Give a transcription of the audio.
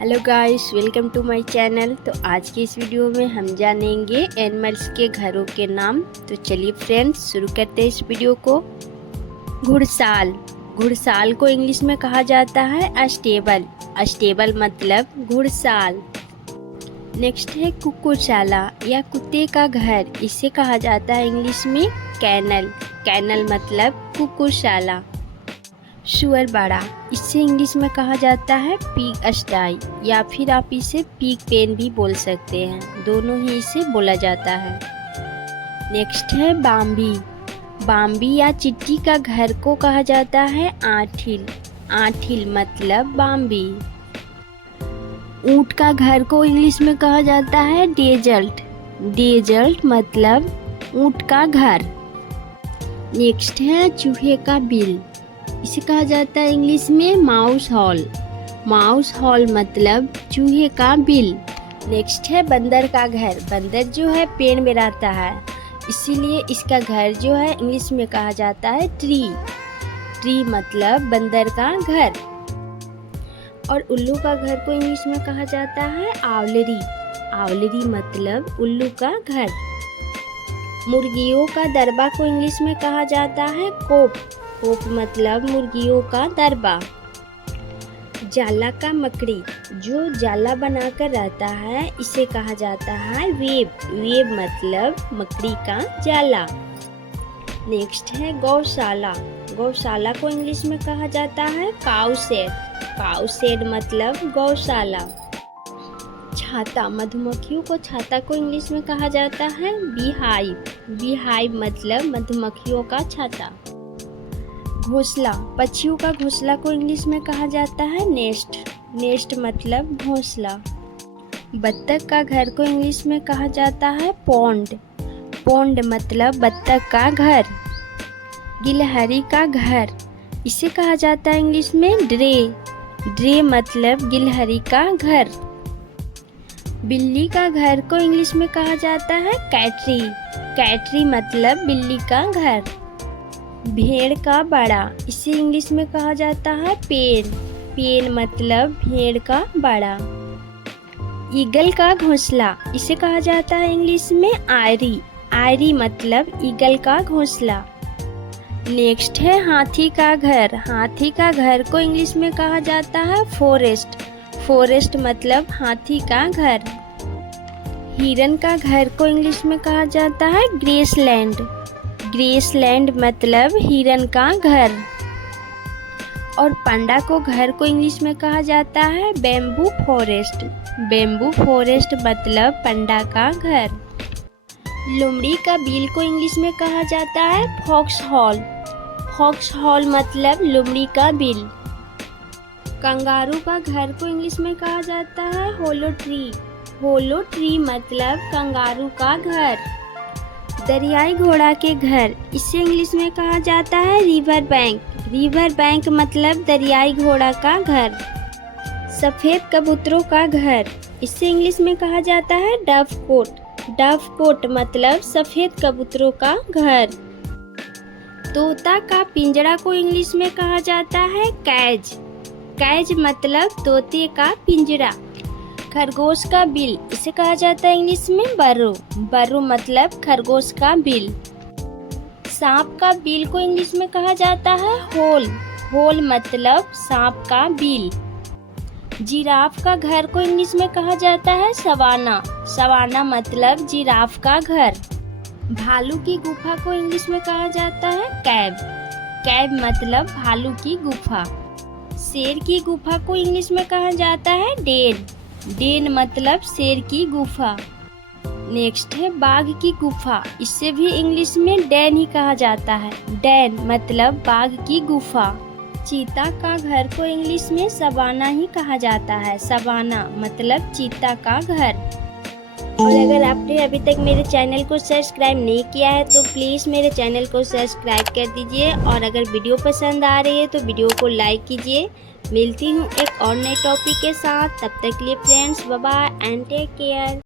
Hello guys, welcome to my channel. तो आज की इस वीडियो में हम जानेंगे एनिमल्स के घरों के नाम। तो चलिए फ्रेंड्स, शुरू करते हैं इस वीडियो को। घुड़साल। घुड़साल को इंग्लिश में कहा जाता है अस्टेबल। अस्टेबल मतलब घुड़साल। नेक्स्ट है कुकुरशाला या कुत्ते का घर। इसे कहा जाता है इंग्लिश में कैनल। कैनल मतलब कुकुरशाला। सुअरबाड़ा, इसे इंग्लिश में कहा जाता है पिग स्टाई या फिर आप इसे पिग पेन भी बोल सकते हैं, दोनों ही इसे बोला जाता है। नेक्स्ट है बाम्बी। बाम्बी या चिट्टी का घर को कहा जाता है आठिल। आठिल मतलब बाम्बी। ऊँट का घर को इंग्लिश में कहा जाता है डेजर्ट। डेजर्ट मतलब ऊँट का घर। नेक्स्ट है चूहे का बिल। इसे कहा जाता है इंग्लिश में माउस हॉल। माउस हॉल मतलब चूहे का बिल। नेक्स्ट है बंदर का घर। बंदर जो है पेड़ में रहता है, इसीलिए इसका घर जो है इंग्लिश में कहा जाता है ट्री। ट्री मतलब बंदर का घर। और उल्लू का घर को इंग्लिश में कहा जाता है आउलरी। आउलरी मतलब उल्लू का घर। मुर्गियों का दरबा को इंग्लिश में कहा जाता है कोप। कोप मतलब मुर्गियों का दरबा। जाला का मकड़ी, जो जाला बनाकर रहता है, इसे कहा जाता है वेब। वेब मतलब मकड़ी का जाला। नेक्स्ट है गौशाला। गौशाला को इंग्लिश में कहा जाता है काऊ शेड। काऊ शेड मतलब गौशाला। छाता, मधुमक्खियों को छाता को इंग्लिश में कहा जाता है बीहाइव। बीहाइव मतलब मधुमक्खियों का छाता। घोंसला, पक्षियों का घोंसला को इंग्लिश में कहा जाता है नेस्ट। नेस्ट मतलब घोंसला। बत्तख का घर को इंग्लिश में कहा जाता है पॉन्ड। पॉन्ड मतलब बत्तख का घर। गिलहरी का घर, इसे कहा जाता है इंग्लिश में ड्रे। ड्रे मतलब गिलहरी का घर। बिल्ली का घर को इंग्लिश में कहा जाता है कैटरी। कैटरी मतलब बिल्ली का घर। भेड़ का बड़ा, इसे इंग्लिश में कहा जाता है पेन। पेन मतलब भेड़ का बड़ा। ईगल का घोंसला, इसे कहा जाता है इंग्लिश में आयरी। आयरी मतलब ईगल का घोंसला। नेक्स्ट है हाथी का घर। हाथी का घर को इंग्लिश में कहा जाता है फॉरेस्ट। फॉरेस्ट मतलब हाथी का घर। हिरन का घर को इंग्लिश में कहा जाता है ग्रेसलैंड। ग्रेसलैंड मतलब हिरन का घर। और पांडा को घर को इंग्लिश में कहा जाता है बैम्बू फॉरेस्ट। बैम्बू फॉरेस्ट मतलब पांडा का घर। लोमड़ी का बिल को इंग्लिश में कहा जाता है फॉक्स हॉल। फॉक्स हॉल मतलब लोमड़ी का बिल। कंगारू का घर को इंग्लिश में कहा जाता है होलो ट्री। होलो ट्री मतलब कंगारू का घर। दरियाई घोड़ा के घर, इसे इंग्लिश में कहा जाता है रिवर बैंक। रिवर बैंक मतलब दरियाई घोड़ा का घर। सफ़ेद कबूतरों का घर, इसे इंग्लिश में कहा जाता है डव कोट। डव कोट मतलब सफ़ेद कबूतरों का घर। तोता का पिंजरा को इंग्लिश में कहा जाता है कैज। कैज मतलब तोते का पिंजरा। खरगोश का बिल, इसे कहा जाता है इंग्लिश में बरो। बरो मतलब खरगोश का बिल। सांप का बिल को इंग्लिश में कहा जाता है होल। होल मतलब सांप का बिल। जिराफ का घर को इंग्लिश में कहा जाता है सवाना। सवाना मतलब जिराफ का घर। भालू की गुफा को इंग्लिश में कहा जाता है कैव। कैव मतलब भालू की गुफा। शेर की गुफा को इंग्लिश में कहा जाता है डेन। डेन मतलब शेर की गुफा। नेक्स्ट है बाघ की गुफा, इसे भी इंग्लिश में डैन ही कहा जाता है। डैन मतलब बाघ की गुफा। चीता का घर को इंग्लिश में सवाना ही कहा जाता है। सवाना मतलब चीता का घर। और अगर आपने अभी तक मेरे चैनल को सब्सक्राइब नहीं किया है तो प्लीज़ मेरे चैनल को सब्सक्राइब कर दीजिए। और अगर वीडियो पसंद आ रही है तो वीडियो को लाइक कीजिए। मिलती हूँ एक और नए टॉपिक के साथ, तब तक के लिए friends bye bye and take care.